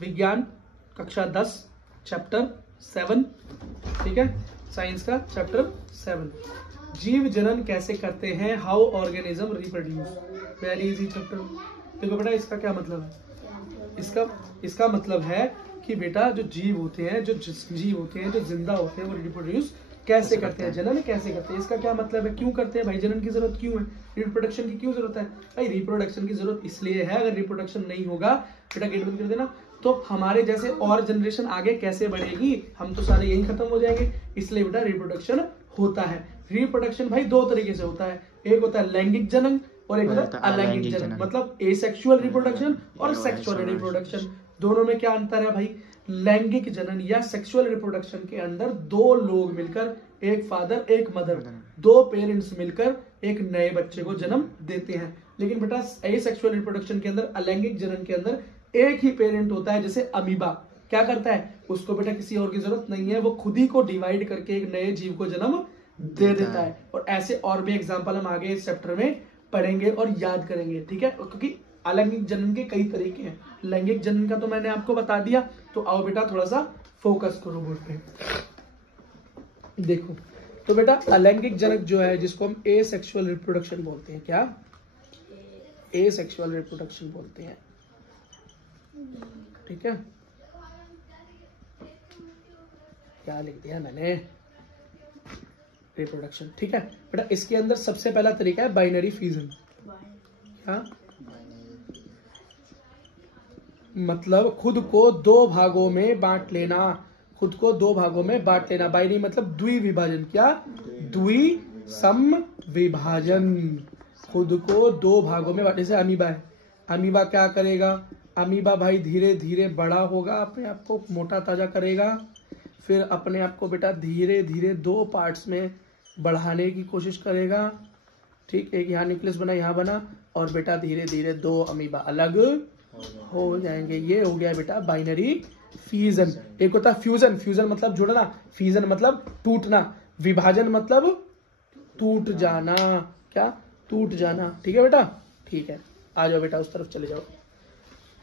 विज्ञान कक्षा 10 चैप्टर 7, ठीक है, साइंस का चैप्टर 7। जीव जनन कैसे करते हैं, how organism reproduce, very easy chapter. देखो बेटा इसका क्या मतलब है, इसका मतलब है कि बेटा जो जीव होते हैं, जो जिंदा होते हैं, वो रिप्रोड्यूस कैसे करते हैं, जनन कैसे करते हैं। इसका क्या मतलब है, क्यों करते हैं भाई, जनन की जरूरत क्यों है, रिप्रोडक्शन की क्यों जरूरत है भाई। रिप्रोडक्शन की जरूरत इसलिए है, अगर रिप्रोडक्शन नहीं होगा, बेटा गेट बंद कर देना, तो हमारे जैसे और जनरेशन आगे कैसे बढ़ेगी, हम तो सारे यही खत्म हो जाएंगे। इसलिए बेटा रिप्रोडक्शन होता है। रिप्रोडक्शन भाई दो तरीके से होता है, एक होता है लैंगिक जनन और एक होता है अलैंगिक जनन, मतलब एसेक्सुअल रिप्रोडक्शन और सेक्सुअल रिप्रोडक्शन। दोनों में क्या अंतर है भाई, लैंगिक जनन या सेक्सुअल रिप्रोडक्शन के अंदर दो लोग मिलकर, एक फादर एक मदर, दो पेरेंट्स मिलकर एक नए बच्चे को जन्म देते हैं। लेकिन बेटा एसेक्सुअल रिप्रोडक्शन के अंदर, अलैंगिक जनन के अंदर एक ही पेरेंट होता है। जैसे अमीबा क्या करता है, उसको बेटा किसी और की जरूरत नहीं है, वो खुद ही को डिवाइड करके एक नए जीव को जन्म दे देता है। और ऐसे और भी एग्जांपल हम आगे इस चैप्टर में पढ़ेंगे और याद करेंगे, ठीक है। क्योंकि अलैंगिक जनन के कई तरीके हैं, लैंगिक जनन का तो मैंने आपको बता दिया। तो आओ बेटा थोड़ा सा फोकस करो बोर्ड पे। देखो तो बेटा अलैंगिक जनक जो है, जिसको हम एसेक्सुअल रिप्रोडक्शन बोलते हैं, क्या एसेक्सुअल रिप्रोडक्शन बोलते हैं, ठीक है। क्या लिख दिया मैंने, रिप्रोडक्शन, ठीक है बेटा। इसके अंदर सबसे पहला तरीका है बाइनरी फ्यूजन। क्या मतलब, खुद को दो भागों में बांट लेना, खुद को दो भागों में बांट लेना। बाइनरी मतलब द्विविभाजन, क्या द्विसम विभाजन, खुद को दो भागों में बांटने से। अमीबा है, अमीबा क्या करेगा, अमीबा भाई धीरे धीरे बड़ा होगा, अपने आप को मोटा ताजा करेगा, फिर अपने आप को बेटा धीरे धीरे दो पार्ट्स में बढ़ाने की कोशिश करेगा, ठीक। एक यहाँ न्यूक्लियस बना, यहाँ बना, और बेटा धीरे धीरे दो अमीबा अलग हो जाएंगे। ये हो गया बेटा बाइनरी फ्यूजन। एक होता है फ्यूजन, फ्यूजन मतलब जुड़ना, फ्यूजन मतलब टूटना, विभाजन मतलब टूट जाना, क्या टूट जाना, ठीक है बेटा, ठीक है। आ जाओ बेटा उस तरफ चले जाओ,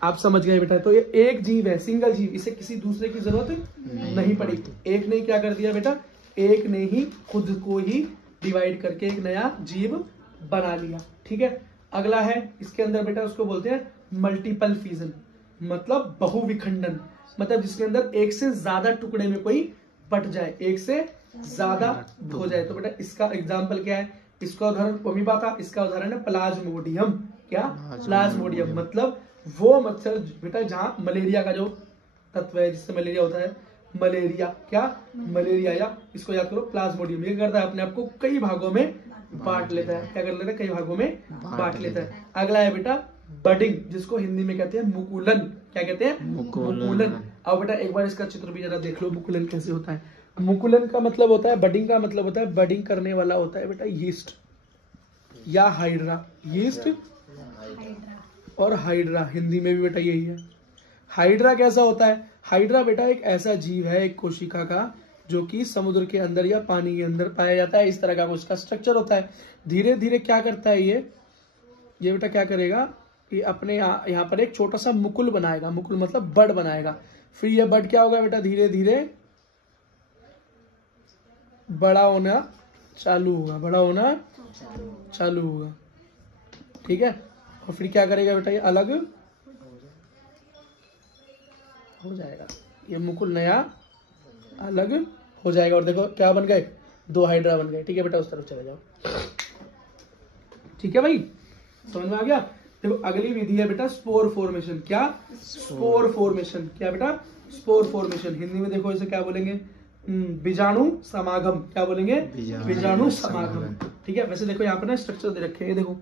आप समझ गए बेटा। तो ये एक जीव है, सिंगल जीव, इसे किसी दूसरे की जरूरत नहीं पड़ी। एक ने क्या कर दिया बेटा, एक ने ही खुद को ही डिवाइड करके एक नया जीव बना लिया, ठीक है। अगला है इसके अंदर बेटा, उसको बोलते हैं मल्टीपल फ्यूजन, मतलब बहुविखंडन, मतलब जिसके अंदर एक से ज्यादा टुकड़े में कोई बट जाए, एक से ज्यादा हो जाए। तो बेटा इसका एग्जाम्पल क्या है, इसका उदाहरण अमीबा था, इसका उदाहरण है प्लाज्मोडियम। क्या प्लाज्मोडियम मतलब वो मच्छर बेटा जहां मलेरिया का जो तत्व है, जिससे मलेरिया होता है, मलेरिया, क्या मलेरिया, या इसको याद करो प्लाज्मोडियम। ये करता है अपने आप को कई भागों में बांट लेता है, क्या कर लेता है, कई भागों में बांट लेता है। अगला है बेटा बडिंग, जिसको हिंदी में कहते हैं मुकुलन। क्या कहते हैं, मुकुलन। अब बेटा एक बार इसका चित्र भी जरा देख लो, मुकुलन कैसे होता है। मुकुलन का मतलब होता है, बडिंग का मतलब होता है, बडिंग करने वाला होता है बेटा यीस्ट या हाइड्रा, यीस्ट और हाइड्रा, हिंदी में भी बेटा यही है। हाइड्रा कैसा होता है, हाइड्रा बेटा एक ऐसा जीव है, एक कोशिका का, जो कि समुद्र के अंदर या पानी के अंदर पाया जाता है। इस तरह का उसका स्ट्रक्चर होता है। धीरे धीरे क्या करता है ये बेटा क्या करेगा कि अपने यहाँ पर एक छोटा सा मुकुल बनाएगा, मुकुल मतलब बड बनाएगा। फिर ये बड क्या होगा बेटा, धीरे धीरे बड़ा होना चालू होगा, बड़ा होना चालू होगा, ठीक है। और फिर क्या करेगा बेटा, ये अलग हो जाएगा, ये मुकुल नया अलग हो जाएगा। और देखो क्या बन गए, दो हाइड्रा बन गए, ठीक है बेटा। उस तरफ चले जाओ, ठीक है भाई, समझ में आ गया। देखो अगली विधि है बेटा स्पोर फॉर्मेशन। क्या स्पोर फॉर्मेशन, क्या बेटा स्पोर फॉर्मेशन। हिंदी में देखो इसे क्या बोलेंगे, बीजाणु समागम। क्या बोलेंगे, बीजाणु समागम, ठीक है। वैसे देखो यहाँ पर ना स्ट्रक्चर दे रखे हैं, देखो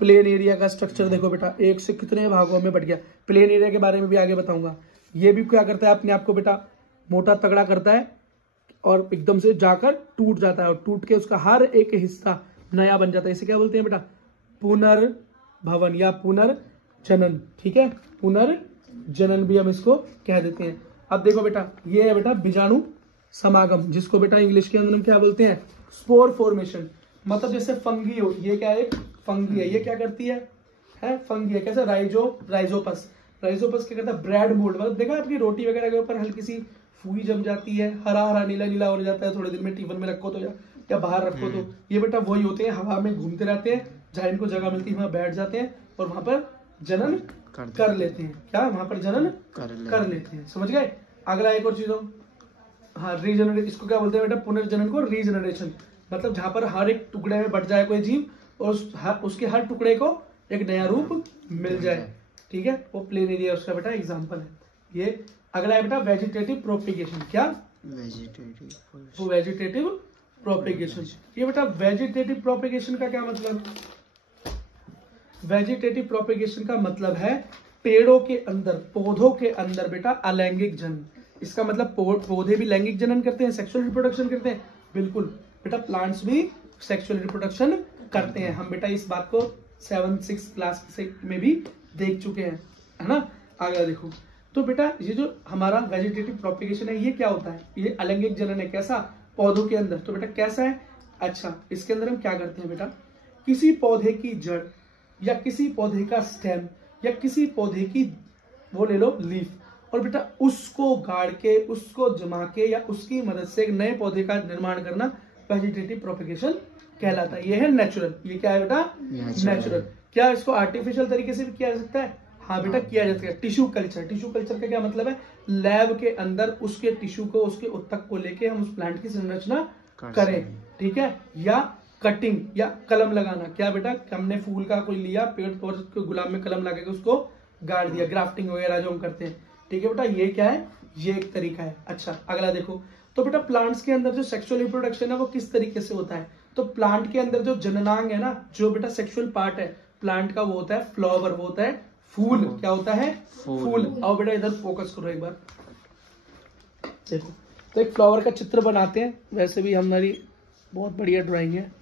प्लेन एरिया का स्ट्रक्चर देखो बेटा, एक से कितने भागों में बट गया। प्लेन एरिया के बारे में भी आगे बताऊंगा। ये भी क्या करता है, अपने आप को बेटा मोटा तगड़ा करता है और एकदम से जाकर टूट जाता है, और टूट के उसका हर एक हिस्सा नया बन जाता है। इसे क्या बोलते हैं बेटा, पुनर्भवन या पुनर्जनन, ठीक है। पुनर्जनन भी हम इसको कह देते हैं। अब देखो बेटा ये है बेटा बीजाणु समागम, जिसको बेटा इंग्लिश के अंदर हम क्या बोलते हैं, स्पोर फॉर्मेशन। मतलब जैसे फंगी हो, ये क्या है, एक फंगी है, ये क्या करती है फंगी है। कैसे, राइजोपस, राइजोपस क्या करता है, ब्रेड मोल्ड, मतलब देखा आपकी रोटी वगैरह के ऊपर हल्की सी फूई जम जाती है, हरा हरा नीला नीला हो जाता है, थोड़े दिन में टिफिन में रखो तो या बाहर रखो तो ये बेटा वही होते हैं, हवा में घूमते रहते हैं, जहाँ इनको जगह मिलती है वहां बैठ जाते हैं और वहां पर जनन कर लेते हैं। क्या वहां पर जनन कर लेते हैं, समझ गए। अगला एक और चीज हो, हाँ रीजनरेट, इसको क्या बोलते हैं बेटा, पुनर्जनन को रीजनरेशन, मतलब जहां पर हर एक टुकड़े में बट जाए कोई जीव और उसके हर टुकड़े को एक नया रूप मिल जाए, ठीक है, वो प्लेन एरिया उसका बेटा एग्जांपल है ये। अगला है बेटा वेजिटेटिव प्रोपिगेशन, क्या वेजिटेटिव प्रोपिगेशन, ये बेटा वेजिटेटिव प्रोपिगेशन का क्या मतलब, वेजिटेटिव प्रोपिगेशन का मतलब है पेड़ों के अंदर, पौधों के अंदर बेटा अलैंगिक जनन। इसका मतलब पौधे भी लैंगिक जनन करते हैं, सेक्सुअल रिप्रोडक्शन करते हैं, बिल्कुल बेटा प्लांट्स भी सेक्सुअल रिप्रोडक्शन करते हैं। हम बेटा इस बात को 7-6 क्लास में भी देख चुके हैं, है ना। आगे देखो तो बेटा ये जो हमारा वेजिटेटिव प्रोपिगेशन है ये क्या होता है, ये अलैंगिक जनन है, कैसा, पौधों के अंदर। तो बेटा कैसा है, अच्छा इसके अंदर हम क्या करते हैं बेटा, किसी पौधे की जड़ या किसी पौधे का स्टेम या किसी पौधे की वो ले लो लीफ, और बेटा उसको गाड़ के उसको जमा के या उसकी मदद से एक नए पौधे का निर्माण करना वेजिटेटिव प्रोपिगेशन कहलाता है। ये है नेचुरल, ये क्या है बेटा, नेचुरल। क्या इसको आर्टिफिशियल तरीके से भी किया जा सकता है, हाँ बेटा किया जा सकता है। टिश्यू कल्चर, टिश्यू कल्चर का क्या मतलब है, लैब के अंदर उसके टिश्यू को, उसके उत्तक को लेके हम उस प्लांट की संरचना करें, ठीक है। या कटिंग या कलम लगाना, क्या बेटा हमने फूल का कोई लिया पेड़ और गुलाब में कलम लगा के उसको गाड़ दिया, ग्राफ्टिंग वगैरह जो हम करते हैं, ठीक है बेटा, ये क्या है, ये एक तरीका है। अच्छा अगला देखो तो बेटा प्लांट्स के अंदर जो सेक्सुअल रिप्रोडक्शन है वो किस तरीके से होता है, तो प्लांट के अंदर जो जननांग है ना, जो बेटा सेक्सुअल पार्ट है प्लांट का, वो होता है फ्लावर, वो होता है फूल। क्या होता है, फूल। आओ बेटा इधर फोकस करो एक बार, देखो तो एक फ्लावर का चित्र बनाते हैं, वैसे भी हमारी बहुत बढ़िया ड्राइंग है।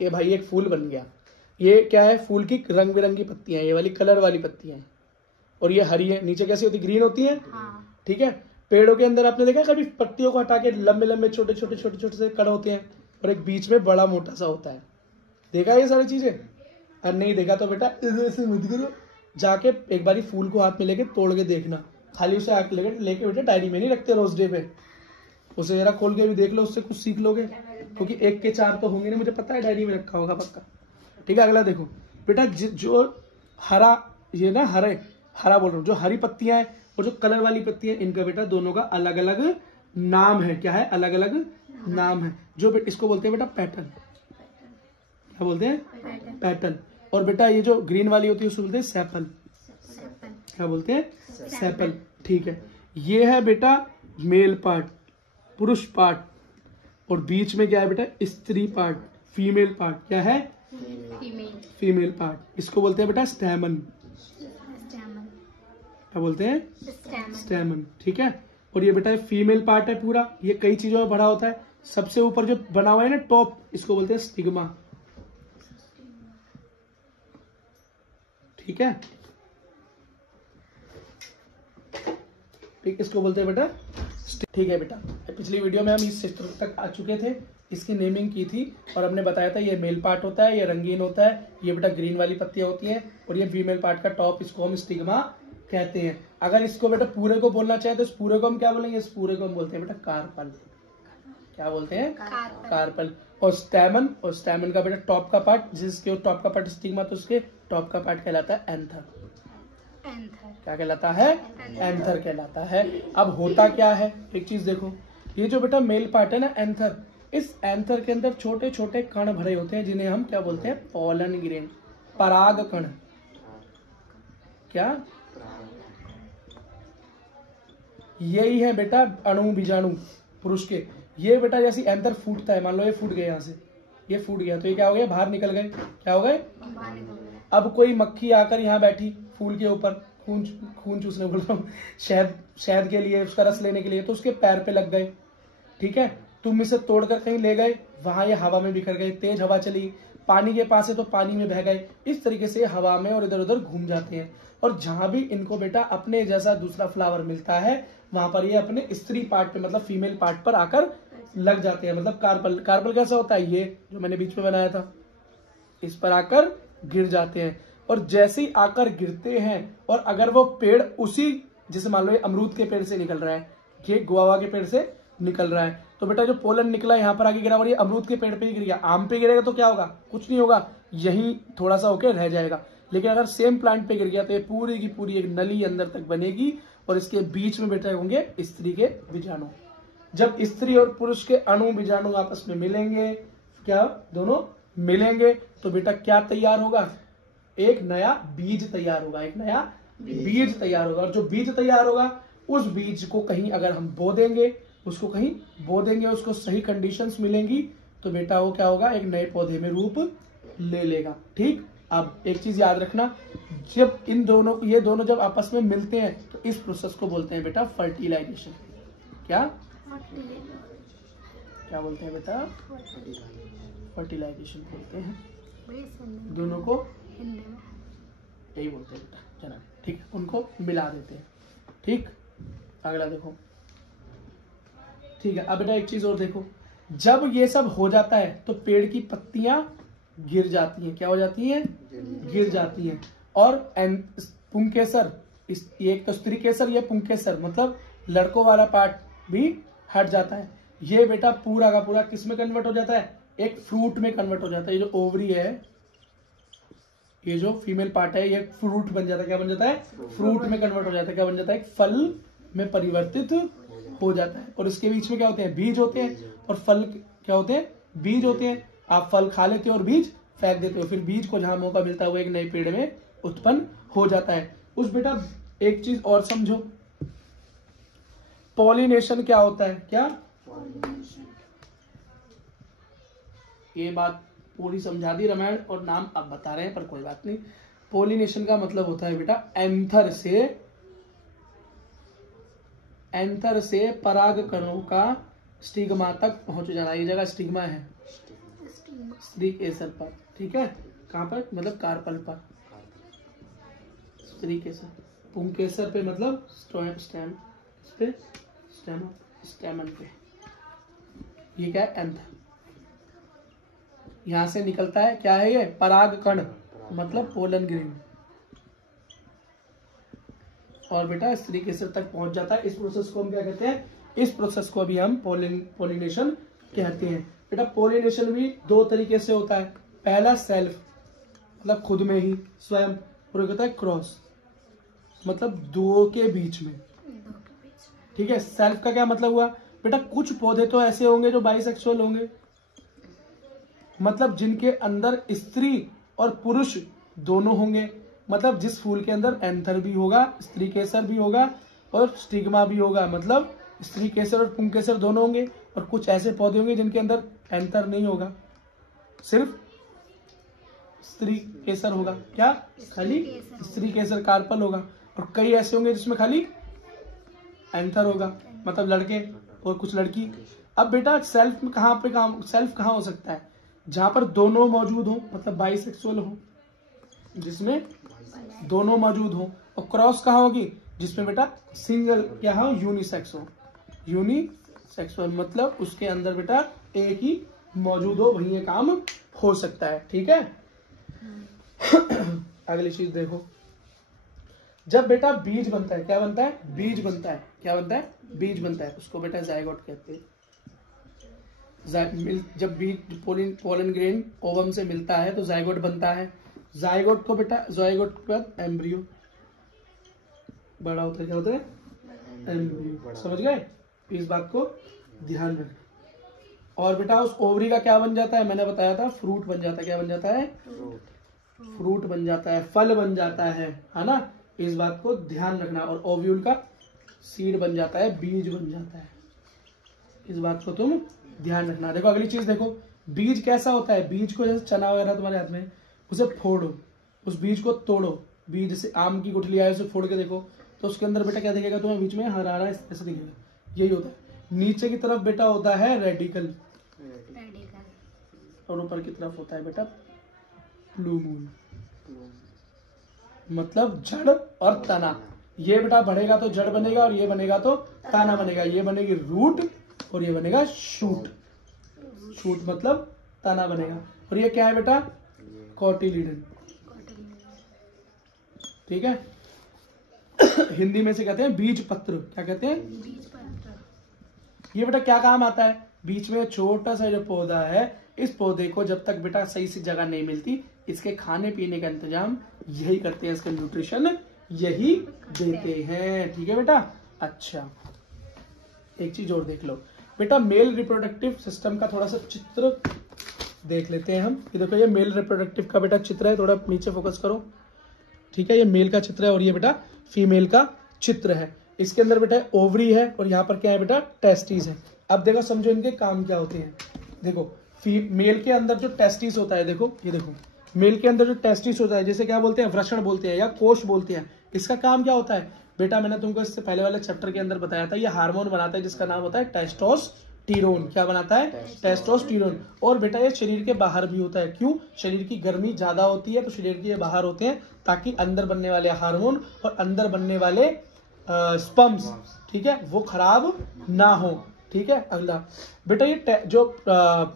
ये भाई एक फूल बन गया, ये क्या है, फूल की रंग बिरंगी पत्तियां, ये वाली कलर वाली पत्तियां हैं, और ये हरी है, नीचे कैसी होती है, ग्रीन होती है, हाँ। ठीक है। पेड़ों के अंदर आपने देखा कभी पत्तियों को हटा के लंबे लंबे छोटे छोटे छोटे छोटे से कण होते हैं, और एक बीच में बड़ा मोटा सा होता है, देखा ये सारी चीजें। और नहीं देखा तो बेटा ऐसे मत करो, जाके एक बारी फूल को हाथ में लेके तोड़ के देखना, खाली उसे आग लेके बेटा डायरी में नहीं रखते रोज डे पे, उसे जरा खोल के भी देख लो, उससे कुछ सीख लोगे, क्योंकि 1 के 4 तो होंगे नहीं, मुझे पता है डायरी में रखा होगा पक्का, ठीक है। अगला देखो बेटा जो हरा, ये ना हरा बोल रहा हूँ, जो हरी पत्तियां हैं और जो कलर वाली पत्तियां, इनका बेटा दोनों का अलग अलग नाम है, क्या है, अलग अलग नाम है। जो इसको बोलते हैं बेटा पैटर्न, क्या बोलते हैं, पैटर्न। और बेटा ये जो ग्रीन वाली होती है उसको बोलते हैं सेपल, क्या बोलते हैं, सेपल, ठीक है। ये है बेटा मेल पार्ट, पुरुष पार्ट, और बीच में क्या है बेटा, स्त्री पार्ट, फीमेल पार्ट, क्या है, फीमेल पार्ट। इसको बोलते हैं बेटा स्टैमन, क्या बोलते हैं, स्टैमन, ठीक है। और ये बेटा फीमेल पार्ट है पूरा, ये कई चीजों में भरा होता है। सबसे ऊपर जो बना हुआ है ना टॉप, इसको बोलते हैं स्टिग्मा, ठीक है, ठीक, इसको बोलते हैं बेटा, ठीक है बेटा। पिछली वीडियो में हम इस चित्र तक आ चुके थे, इसकी नेमिंग की थी और हमने बताया था ये मेल पार्ट होता है, ये रंगीन होता है, ये बेटा ग्रीन वाली पत्तियां होती हैं, और ये फीमेल पार्ट का टॉप, इसको हम स्टिग्मा कहते हैं। अगर इसको बेटा पूरे को बोलना चाहे तो इस पूरे को हम क्या बोलेंगे, इस पूरे को हम बोलते हैं बेटा कार्पल, क्या बोलते हैं, कार्पल। और स्टैमन का बेटा टॉप का पार्ट, जिसके टॉप का पार्ट स्टिग्मा, तो उसके टॉप का पार्ट कहलाता है एंथर, क्या कहलाता है, एंथर कहलाता है। अब होता क्या है, एक चीज देखो, ये जो बेटा मेल पार्ट है ना एंथर, इस एंथर के अंदर छोटे छोटे कण भरे होते हैं, जिन्हें हम क्या बोलते हैं, पोलन ग्रेन, पराग कण, क्या, यही है बेटा अणु बीजाणु पुरुष के। ये बेटा जैसे एंथर फूटता है, मान लो ये फूट गया, यहाँ से ये फूट गया, तो ये क्या हो गया, बाहर निकल गए, क्या हो गए, अब कोई मक्खी आकर यहाँ बैठी फूल के ऊपर, खून चूसने बोल रहा हूँ, शहद के लिए, उसका रस लेने के लिए, तो उसके पैर पे लग गए, ठीक है। तुम इसे तोड़कर कहीं ले गए, वहां ये हवा में बिखर गए, तेज हवा चली पानी के पास है तो पानी में बह गए, इस तरीके से हवा में और इधर उधर घूम जाते हैं। और जहां भी इनको बेटा अपने जैसा दूसरा फ्लावर मिलता है वहां पर ये अपने स्त्री पार्ट पे मतलब फीमेल पार्ट पर आकर लग जाते हैं। मतलब कार्पल, कार्पल कैसा होता है, ये जो मैंने बीच में बनाया था, इस पर आकर गिर जाते हैं। और जैसे ही आकर गिरते हैं और अगर वो पेड़ उसी, जैसे मान लो ये अमरूद के पेड़ से निकल रहा है, ये गुआवा के पेड़ से निकल रहा है, तो बेटा जो पोलन निकला यहाँ पर आगे गिरा और ये अमरूद के पेड़ पे ही गिर गया, आम पे गिरेगा तो क्या होगा, कुछ नहीं होगा, यही थोड़ा सा होके रह जाएगा। लेकिन अगर सेम प्लांट पे गिर गया तो ये पूरी की पूरी एक नली अंदर तक बनेगी और इसके बीच में बेटा होंगे स्त्री के बीजाणु। जब स्त्री और पुरुष के अणु बीजाणु आपस में मिलेंगे, क्या दोनों मिलेंगे, तो बेटा क्या तैयार होगा, एक नया बीज तैयार होगा, एक नया बीज तैयार होगा। और जो बीज तैयार होगा उस बीज को कहीं अगर हम बो देंगे, उसको कहीं बो देंगे, उसको सही कंडीशंस मिलेंगी तो बेटा वो क्या होगा, एक नए पौधे में रूप ले लेगा। ठीक, अब एक चीज याद रखना, जब इन दोनों, ये दोनों जब आपस में मिलते हैं तो इस प्रोसेस को बोलते हैं बेटा फर्टिलाइजेशन। क्या क्या बोलते हैं बेटा, फर्टिलाइजेशन बोलते हैं। दोनों को यही बोलते हैं बेटा जना, ठीक है, उनको मिला देते हैं। ठीक, अगला देखो, ठीक है। अब बेटा एक चीज और देखो, जब ये सब हो जाता है तो पेड़ की पत्तियां गिर जाती हैं, क्या हो जाती हैं, गिर जाती हैं। और पुंकेसर, एक तो स्त्री केसर, ये पुंकेसर मतलब लड़कों वाला पार्ट भी हट जाता है। ये बेटा पूरा का पूरा किस में कन्वर्ट हो जाता है, एक फ्रूट में कन्वर्ट हो जाता है। ये जो ओवरी है, ये जो फीमेल पार्ट है, ये फ्रूट बन जाता है, क्या बन जाता है, फ्रूट में कन्वर्ट हो जाता है, क्या बन जाता है, एक फल में परिवर्तित हो जाता है। और इसके बीच में क्या होते हैं, बीज होते हैं, और फल क्या होते हैं, बीज होते हैं। आप फल खा लेते हो और बीज फेंक देते हो, फिर बीज को जहां मौका मिलता है वो एक नए पेड़ में उत्पन्न हो जाता है। उस बेटा एक चीज और समझो, पॉलिनेशन क्या होता है, क्या, ये बात पूरी समझा दी रामायण और नाम अब बता रहे हैं पर कोई बात नहीं। पॉलिनेशन का मतलब होता है बेटा एंथर से पराग कणों का स्टिग्मा तक पहुंच जाना। ये जगह स्टिग्मा है स्त्री केसर पर, ठीक है, कहां पर, मतलब कार्पल पर, स्त्री केसर, पुंकेसर पे मतलब स्टेम पे, स्टेमन पे, ये क्या है, एंथर। यहां से निकलता है, क्या है ये, पराग कण मतलब पोलन ग्रेन, और बेटा स्त्री केसर तक पहुंच जाता है। इस प्रोसेस को हम क्या कहते हैं, इस प्रोसेस को भी हम पोलिनेशन कहते हैं। बेटा पोलिनेशन भी दो तरीके से होता है, पहला सेल्फ मतलब खुद में ही स्वयं, और कहता है क्रॉस मतलब दो के बीच में। ठीक है, सेल्फ का क्या मतलब हुआ बेटा, कुछ पौधे तो ऐसे होंगे जो बाइसेक्सुअल होंगे, मतलब जिनके अंदर स्त्री और पुरुष दोनों होंगे। मतलब जिस फूल के अंदर एंथर भी होगा, स्त्री केसर भी होगा और स्टिग्मा भी होगा, मतलब स्त्री केसर और पुंकेसर दोनों होंगे। और कुछ ऐसे पौधे होंगे जिनके अंदर एंथर नहीं होगा, सिर्फ स्त्री केसर होगा, क्या, खाली स्त्री केसर कार्पल होगा। और कई ऐसे होंगे जिसमें खाली एंथर होगा, मतलब लड़के और कुछ लड़की। अब बेटा सेल्फ में कहां पे काम, सेल्फ कहां हो सकता है, जहां पर दोनों मौजूद हो, मतलब बाइसेक्सुअल हो, जिसमें दोनों मौजूद हो। और क्रॉस कहां होगी, जिसमें बेटा सिंगल क्या हो, यूनिसेक्स हो, यूनिसेक्सुअल मतलब उसके अंदर बेटा एक ही मौजूद हो, वही ये काम हो सकता है। ठीक है, अगली चीज देखो, जब बेटा बीज बनता है, क्या बनता है, बीज बनता है, क्या बनता है, बीज बनता है, उसको बेटा जायगोट कहते हैं। जब बीज पोलन ग्रेन ओवम से मिलता है तो जायगोट बनता है। जायगोट को बेटा, जायगोट के बाद एम्ब्रियो बड़ा होता है, क्या होता है, एम्ब्रियो। समझ गए, इस बात को ध्यान रखना। और बेटा उस ओवरी का क्या बन जाता है, मैंने बताया था फ्रूट बन जाता है, क्या बन जाता है, फ्रूट बन जाता है, फल बन जाता है ना, इस बात को ध्यान रखना। और ओव्यूल का सीड बन जाता है, बीज बन जाता है, इस बात को तुम ध्यान रखना। देखो अगली चीज देखो, बीज कैसा होता है, बीज को जैसे चना वगैरह तुम्हारे हाथ में, उसे फोड़ो, उस बीज को तोड़ो, बीज से आम की गुठली आए उसे फोड़ के देखो तो उसके अंदर बेटा क्या दिखेगा तुम्हें, बीच में हरा हरा ऐसा दिखेगा, यही होता है। नीचे की तरफ बेटा होता है रेडिकल और ऊपर की तरफ होता है बेटा ब्लू मून, मतलब जड़ और तना। ये बेटा बढ़ेगा तो जड़ बनेगा और ये बनेगा तो तना बनेगा। ये बनेगी रूट और ये बनेगा शूट। शूट मतलब तना बनेगा। और ये क्या है बेटा? कोटिलीडन। ठीक है। हिंदी में से कहते हैं बीज पत्र। क्या कहते हैं? बीज पत्र। ये बेटा क्या काम आता है? बीच में छोटा सा जो पौधा है, इस पौधे को जब तक बेटा सही से जगह नहीं मिलती, इसके खाने पीने का इंतजाम यही करते हैं, इसका न्यूट्रिशन यही देते हैं। ठीक है बेटा। अच्छा, एक चीज और देख लो बेटा, मेल रिप्रोडक्टिव सिस्टम का थोड़ा सा चित्र देख लेते हैं हम। ये देखो, ये मेल रिप्रोडक्टिव का बेटा चित्र है, थोड़ा नीचे फोकस करो। ठीक है, ये मेल का चित्र है और ये बेटा फीमेल का चित्र है। इसके अंदर बेटा ओवरी है और यहाँ पर क्या है बेटा? टेस्टिस है। अब देखो, समझो इनके काम क्या होते हैं। देखो, मेल के अंदर जो टेस्टिस होता है, देखो ये देखो, मेल के अंदर जो टेस्टिस होता है, जैसे क्या बोलते हैं? वृषण बोलते हैं या कोष बोलते हैं। इसका काम क्या होता है बेटा? मैंने तुमको इससे पहले वाले चैप्टर के अंदर बताया था, ये हार्मोन बनाता है जिसका नाम होता है टेस्टोस्टेरोन। क्या बनाता है? टेस्टोस्टेरोन। और बेटा ये शरीर के बाहर भी होता है। क्यों? शरीर की गर्मी ज्यादा होती है तो शरीर के बाहर होते हैं, ताकि अंदर बनने वाले हार्मोन और अंदर बनने वाले स्पर्म्स, ठीक है, वो खराब ना हो। ठीक है। अगला बेटा, ये जो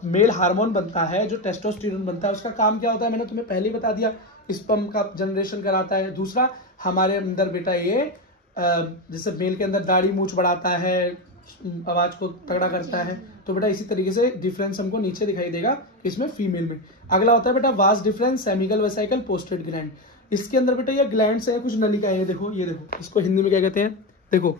मेल हार्मोन बनता है, जो टेस्टोस्टेरोन बनता है, उसका काम क्या होता है? मैंने तुम्हें पहले ही बता दिया, स्पर्म का जनरेशन कराता है। दूसरा, हमारे अंदर बेटा ये जैसे मेल के अंदर दाढ़ी मूंछ बढ़ाता है, आवाज को तगड़ा करता है, तो बेटा इसी तरीके से डिफरेंस हमको नीचे दिखाई देगा इसमें फीमेल में। अगला होता है बेटा vas deferens, seminal vesicle, prostate gland. इसके अंदर बेटा ये ग्लैंड्स है, कुछ नलिका है। देखो, ये देखो, इसको हिंदी में क्या कहते हैं? देखो,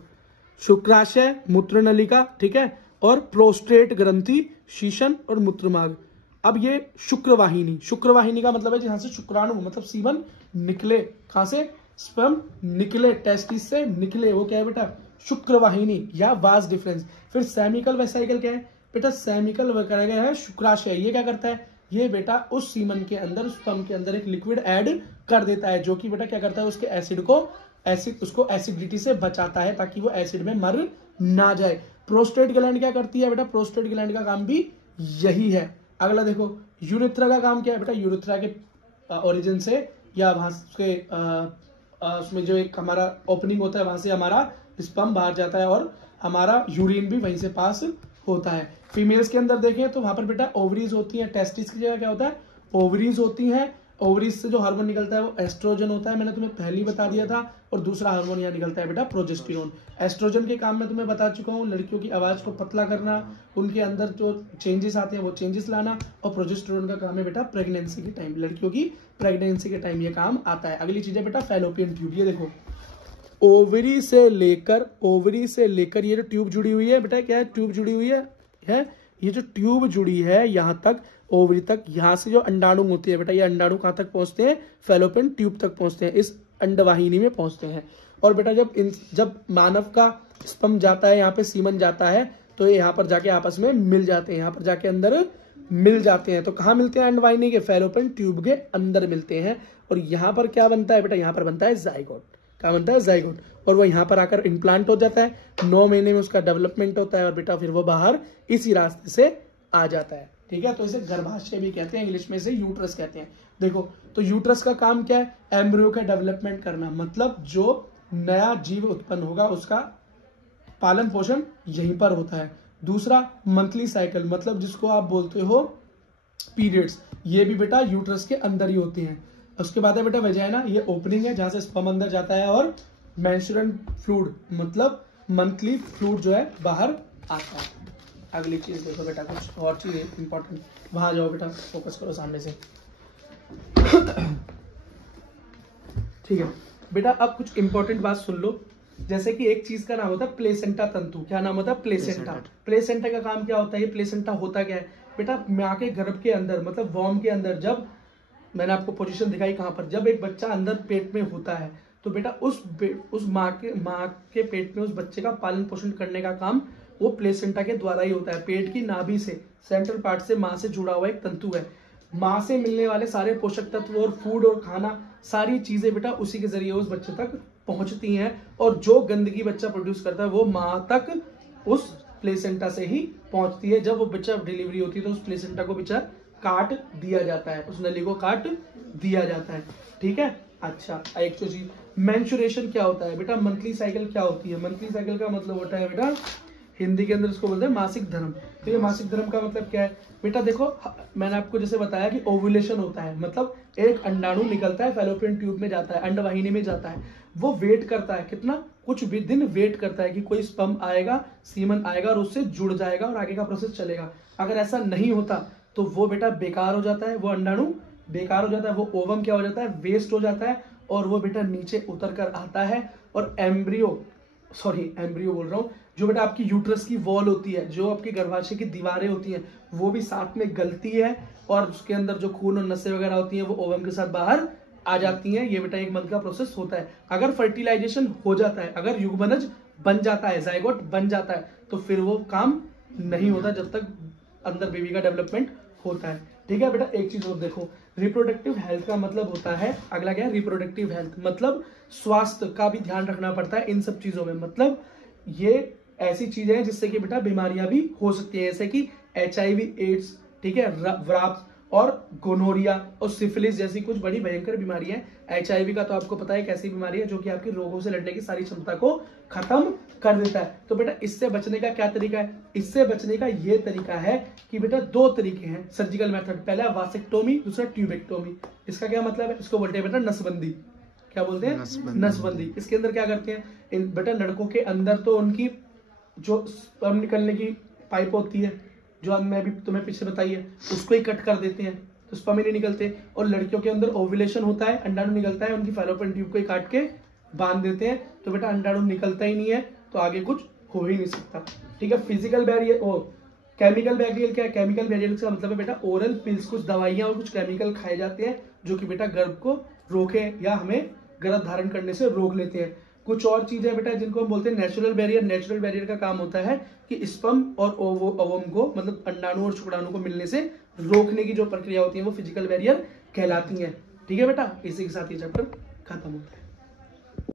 शुक्राशय, मूत्र नलिका, ठीक है, और प्रोस्टेट ग्रंथि, शीशन और मूत्रमार्ग। अब ये शुक्रवाहिनी, शुक्रवाहिनी का मतलब है जहां से शुक्राणु मतलब सीमन निकले। कहां से? स्पर्म निकले, टेस्टिस से निकले, वो क्या है बेटा? शुक्रवाहिनी या वास डिफरेंस। फिर सेमिकल वेसाइकल क्या है बेटा? सेमिकल क्या है? शुक्राशय। ये क्या करता है? ये बेटा उस सीमन के अंदर, उस स्पर्म के अंदर एक लिक्विड ऐड कर देता है, जो कि बेटा क्या करता है? उसके उसको एसिडिटी से बचाता है, ताकि वो एसिड में मर ना जाए। प्रोस्टेट ग्लैंड क्या करती है बेटा? प्रोस्टेट ग्लैंड का काम भी यही है। अगला देखो, यूरेथ्रा का काम क्या है बेटा? यूरेथ्रा के ओरिजिन से या वहां के उसमें जो एक हमारा ओपनिंग होता है, वहां से हमारा स्पर्म बाहर जाता है और हमारा यूरिन भी वहीं से पास होता है। फीमेल्स के अंदर देखें तो वहां पर बेटा ओवरीज होती है। टेस्टिस की जगह क्या होता है? ओवरीज होती हैं। ओवरीज से जो हार्मोन निकलता है वो एस्ट्रोजन होता है, मैंने तुम्हें पहले ही बता दिया था। और दूसरा हार्मोन यहाँ निकलता है बेटा प्रोजेस्टेरोन। एस्ट्रोजन के काम में तुम्हें बता चुका हूँ, लड़कियों की आवाज को पतला करना, उनके अंदर जो चेंजेस आते हैं वो चेंजेस लाना। और प्रोजेस्टेरोन का काम है बेटा प्रेगनेंसी के टाइम, लड़कियों की प्रेगनेंसी के टाइम ये काम आता है। अगली चीज है बेटा फैलोपियन ट्यूब। ये देखो, ओवरी से लेकर ये जो ट्यूब जुड़ी हुई है बेटा, क्या है? ट्यूब जुड़ी हुई है। ये जो ट्यूब जुड़ी है यहाँ तक, ओवरी तक, यहाँ से जो अंडाणु होती है बेटा, ये अंडाणु कहाँ तक पहुंचते हैं? फैलोपियन ट्यूब तक पहुंचते हैं, इस अंडवाहिनी में पहुंचते हैं। और बेटा जब मानव का स्पर्म जाता है, यहाँ पे सीमन जाता है, तो ये यहाँ पर जाके आपस में मिल जाते हैं, यहाँ पर जाके अंदर मिल जाते हैं। तो कहाँ मिलते हैं? अंडवाहिनी के फैलोपियन ट्यूब के अंदर मिलते हैं। और यहाँ पर क्या बनता है बेटा? यहाँ पर बनता है जाइगोट। क्या बनता है? जाइगोट। और वो यहाँ पर आकर इम्प्लांट हो जाता है, 9 महीने में उसका डेवलपमेंट होता है और बेटा फिर वो बाहर इसी रास्ते से आ जाता है। ठीक है, तो इसे गर्भाशय भी कहते हैं, इंग्लिश में इसे यूट्रस कहते हैं। देखो, तो यूट्रस का काम क्या है? एम्ब्रियो का डेवलपमेंट करना, मतलब जो नया जीव उत्पन्न होगा उसका पालन पोषण यहीं पर होता है। दूसरा मंथली साइकिल, मतलब जिसको आप बोलते हो पीरियड्स, ये भी बेटा यूट्रस के अंदर ही होती हैं। उसके बाद है बेटा वेजाइना, ये ओपनिंग है जहां से स्पर्म अंदर जाता है। और मेंस्ट्रुअल फ्लूइड, मतलब मंथली फ्लूइड जो है बाहर आता है। अगली चीज देखो बेटा, कुछ और चीज इंपॉर्टेंट, वहां जाओ बेटा, फोकस करो सामने से। ठीक है बेटा, अब कुछ इंपॉर्टेंट बात सुन लो। जैसे कि एक चीज का नाम होता है प्लेसेंटा तंतु। क्या नाम होता है? प्लेसेंटा। प्लेसेंटा का काम क्या होता है? ये प्लेसेंटा होता क्या है बेटा? माँ के गर्भ के अंदर, मतलब वॉर्म के अंदर, जब मैंने आपको पोजीशन दिखाई कहां पर, जब एक बच्चा अंदर पेट में होता है, तो बेटा उस माँ के पेट में उस बच्चे का पालन पोषण करने का काम वो प्लेसेंटा के द्वारा ही होता है। पेट की नाभि से, सेंट्रल पार्ट से माँ से जुड़ा हुआ एक तंतु है। माँ से मिलने वाले सारे पोषक तत्व और फूड और खाना, सारी चीजें बेटा उसी के जरिए उस बच्चे तक पहुंचती हैं। और जो गंदगी बच्चा प्रोड्यूस करता है वो माँ तक उस प्लेसेंटा से ही पहुंचती है। जब वो बच्चा डिलीवरी होती है तो उस प्लेसेंटा को बेचा काट दिया जाता है, उस नली को काट दिया जाता है। ठीक है, अच्छा एक तो चीज मेंस्ट्रुएशन क्या होता है बेटा, मंथली साइकिल क्या होती है, मंथली साइकिल का मतलब होता है बेटा हिंदी के अंदर इसको बोलते हैं मासिक धर्म। तो ये मासिक धर्म का मतलब क्या है बेटा, देखो मैंने आपको जैसे बताया कि ओव्यूलेशन होता है, मतलब एक अंडाणु निकलता है, फैलोपियन ट्यूब में जाता है, अंडवाहिनी में जाता है, वो वेट करता है कितना, कुछ भी दिन वेट करता है कि कोई स्पर्म आएगा, सीमन आएगा और उससे जुड़ जाएगा और आगे का प्रोसेस चलेगा। अगर ऐसा नहीं होता तो वो बेटा बेकार हो जाता है, वो अंडाणु बेकार हो जाता है, वो ओवम क्या हो जाता है, वेस्ट हो जाता है और वो बेटा नीचे उतर कर आता है और एम्ब्रियो बोल रहा हूँ, जो बेटा आपकी यूट्रस की वॉल होती है, जो आपकी गर्भाशय की दीवारें होती हैं, वो भी साथ में गलती है और उसके अंदर जो खून और नसें वगैरह होती हैं वो ओवम के साथ बाहर आ जाती हैं। ये बेटा एक मंथ का प्रोसेस होता है। अगर फर्टिलाइजेशन हो जाता है, अगर युग्मनज बन जाता है, जाइगोट बन जाता है, तो फिर वो काम नहीं होता जब तक अंदर बेबी का डेवलपमेंट होता है। ठीक है बेटा, एक चीज और देखो, रिप्रोडक्टिव हेल्थ का मतलब होता है, अगला क्या है, रिप्रोडक्टिव हेल्थ मतलब स्वास्थ्य का भी ध्यान रखना पड़ता है इन सब चीजों में। मतलब ये ऐसी चीजें हैं जिससे कि बेटा बीमारियां भी हो सकती है, जैसे कि HIV एड्स, ठीक है, व्राप्स और गोनोरिया और सिफिलिस जैसी कुछ बड़ी भयंकर बीमारियां हैं। HIV का तो आपको पता है एक ऐसी बीमारी है जो कि आपकी रोगों से लड़ने की सारी क्षमता को खत्म कर देता है। तो बेटा इससे बचने का क्या तरीका है, इससे बचने का ये तरीका है कि बेटा दो तरीके हैं सर्जिकल मेथड, पहला वासेक्टोमी, दूसरा ट्यूबेक्टोमी। इसका क्या मतलब है, इसको बोलते हैं बेटा नसबंदी। क्या बोलते हैं, नसबंदी। इसके अंदर क्या करते हैं बेटा, लड़कों के अंदर तो उनकी जो स्पर्म निकलने की पाइप होती है, जो मैं अभी तुम्हें पीछे बताई है, उसको ही कट कर देते हैं तो स्पर्म ही नहीं निकलते। और लड़कियों के अंदर ओव्यूलेशन होता है, अंडाणु निकलता है, उनकी फैलोपियन ट्यूब को ही काट के बांध देते हैं, तो बेटा अंडाणु निकलता ही नहीं है, तो आगे कुछ हो ही नहीं सकता। ठीक है, फिजिकल बैरियर और केमिकल बैरियर क्या है, केमिकल बैरियर का मतलब है बेटा ओरल पिल्स, कुछ दवाइयां और कुछ केमिकल खाए जाते हैं जो कि बेटा गर्भ को रोके या हमें गर्भ धारण करने से रोक लेते हैं। कुछ और चीजें बेटा जिनको हम बोलते हैं नेचुरल बैरियर। नेचुरल बैरियर का काम होता है कि स्पर्म और ओवम को, मतलब अंडाणु और शुक्राणु को मिलने से रोकने की जो प्रक्रिया होती है वो फिजिकल बैरियर कहलाती है। ठीक है बेटा, इसी के साथ ये चैप्टर खत्म होता है।